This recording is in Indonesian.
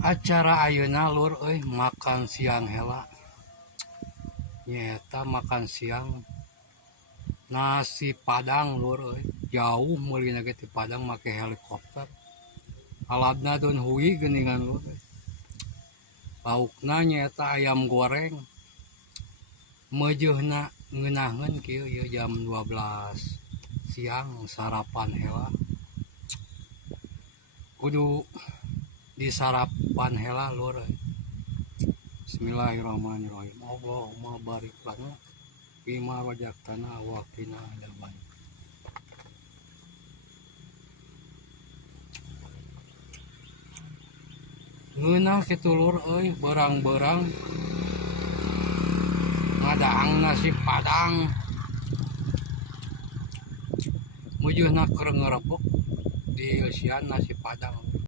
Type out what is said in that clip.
Acara ayeuna lur makan siang hela nyata makan siang nasi padang lur jauh meulina ge ti Padang make helikopter aladna don hui geuningan lur laukna nyata ayam goreng meujeuhna ngeunaheun kieu ieu jam 12 siang sarapan hela kudu disarapan hela lur. Bismillahirrahmanirrahim. Allahumma barik lana bima wajaktana wa qina adzaban. Ngeunah kitu lur berang-berang ngadaang nasi padang mujeuhna keur ngarebek di eusian nasi padang.